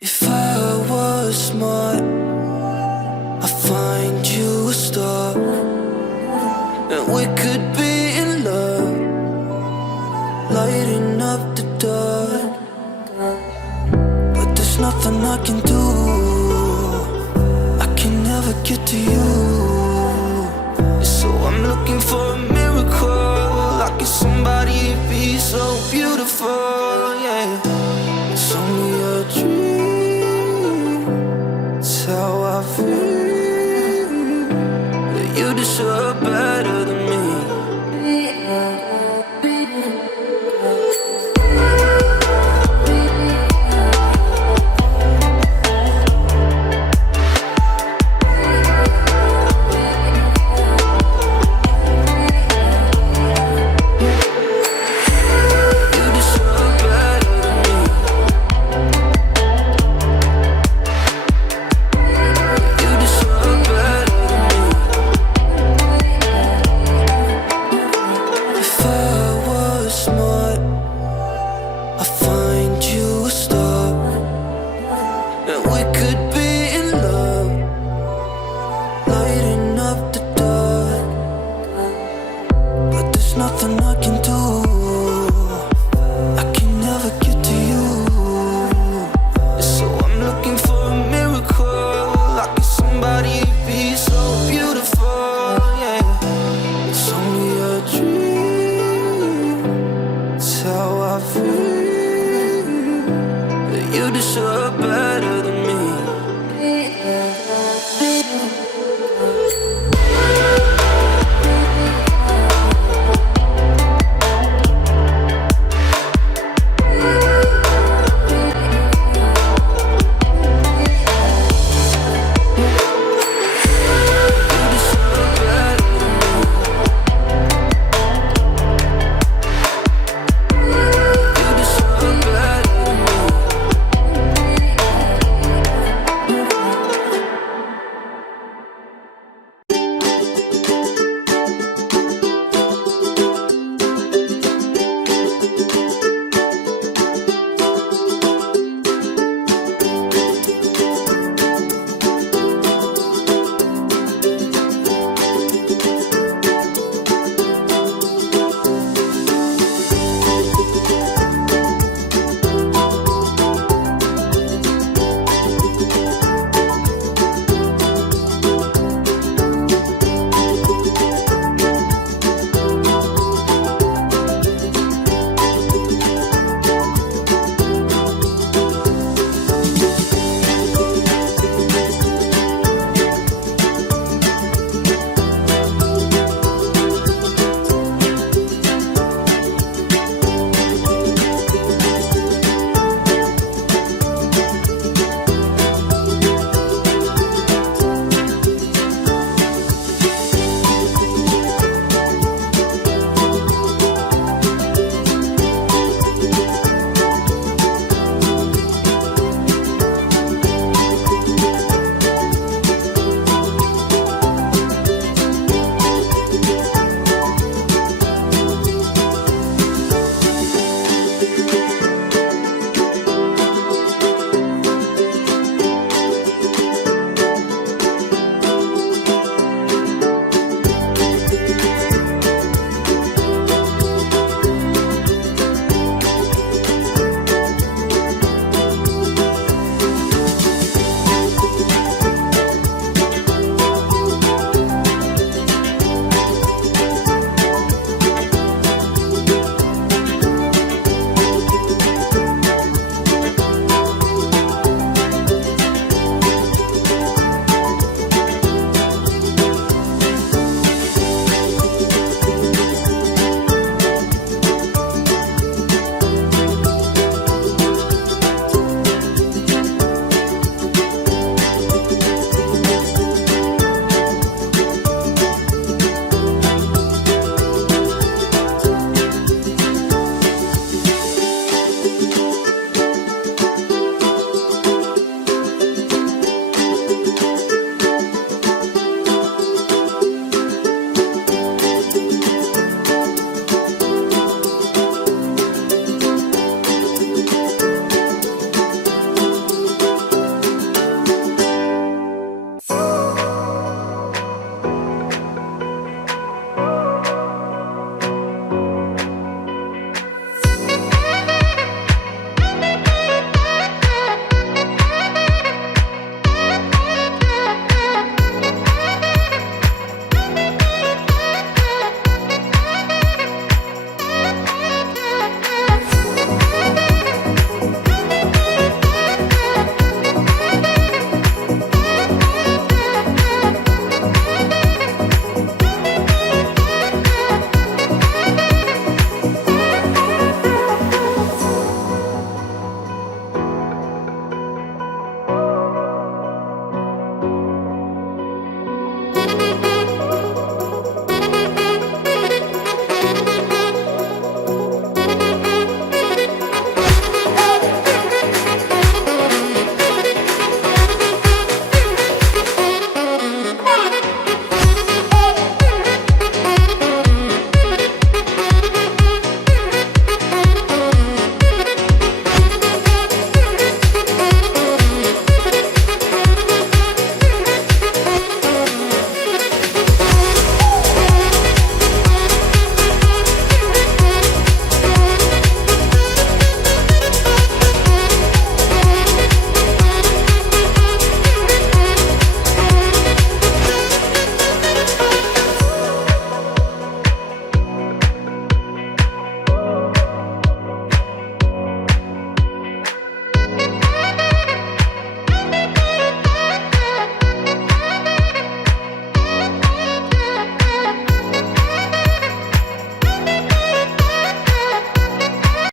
If I was smart, I'd find you a star, and we could be in love, lighting up the dark. But there's nothing I can do, I can never get to you. So I'm looking for a miracle, like if somebody be so beautiful, yeah. It's only a dream, it's how I feel, that you deserve better than me. Nothing I can do, I can never get to you. So I'm looking for a miracle, like if somebody be so beautiful, yeah. It's only a dream, it's how I feel, that you deserve better.